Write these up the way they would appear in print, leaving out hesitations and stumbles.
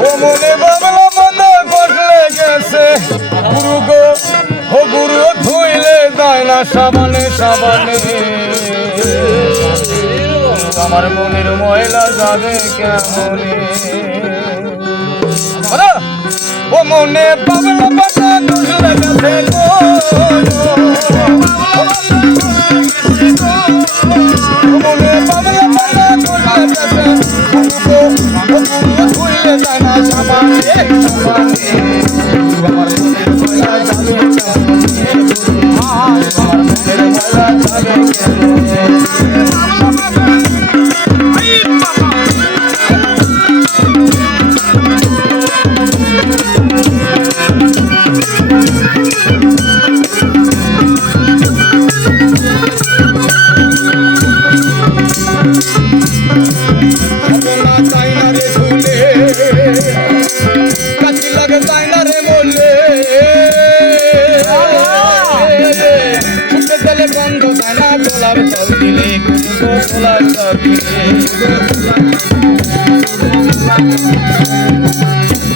ও মনে বাবলা বাঁধা কষলে গেছে গুরু গো ও গুরু ধুইলে যায় না সাবানে সাবানে আমার মনের ময়লা যাবে কেমনে ও মনে বাবলা বাঁধা কষলে গেছে মনে বাবলা বাঁধা কষলে গেছে ধুইলে যায় না সাবানে সাবানে আমার মনের ময়লা যাবে আমার মনের ময়লা যাবে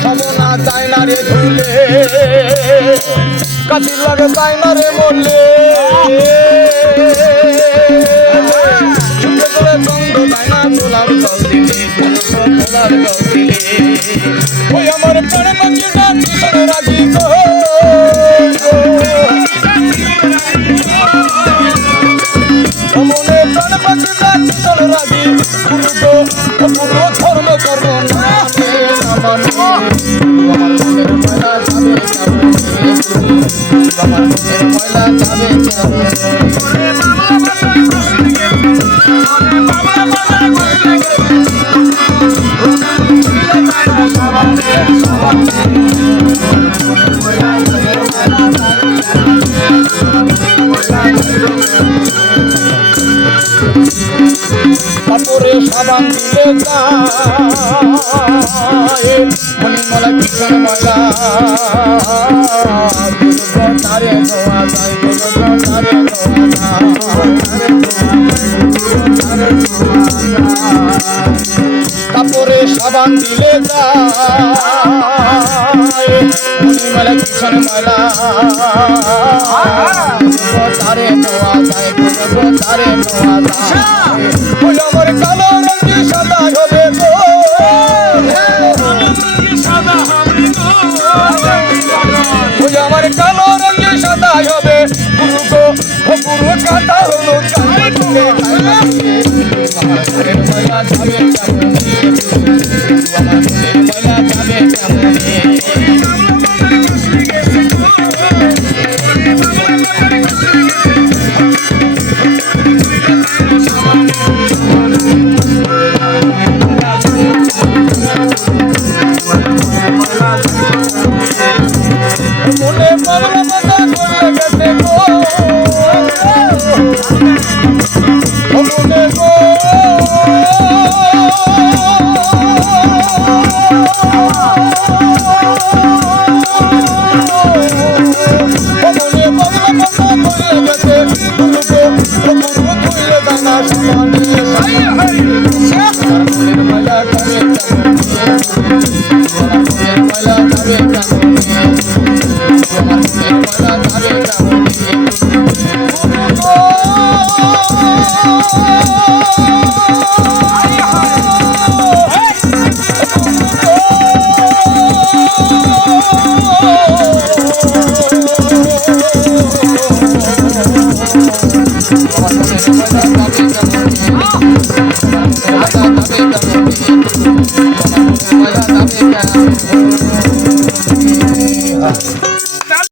খাবো না চাই না রে ধুলে কাশি লাগে চাই না রে মরলে ছুটে করে বন্ধ চাই না তোলার জল দিলে তোলার জল দিলে ওই আমার প্রাণে পাখিটা ভীষণ রাজি গো মনে প্রাণ পাখিটা ভীষণ রাজি গুরু গো গুরু ধর্ম করব না আমার মনের ময়লা যাবে আমার মনের ময়লা যাবে কাপড়ে সাবান দিলে যায় মণিমালা কিষণ ময়লা তারে ধোয়া যায় তারে কাপড়ে সাবান দিলে যায় মণিমালা কিষণ ময়লা তারে ধোয়া যায় তারে ধোয়া যায় ওই আমার কালো রঙি সাদা হবে গো ওই আমার কালো রঙি সাদা হবে গুরু গো ও গুরু কাটা হলো আমার মনের ময়লা যাবে আমার মনের ময়লা যাবে মনে বাবলা বাঁধা করলে গেছে গো মনে গো মনে বাবলা বাঁধা করলে গেছে গুরু গো গুরু ধুইলে দানা সাবানে আমার মনের ময়লা যাবে আমার ময়লা যাবে আমার মনের ময়লা যাবে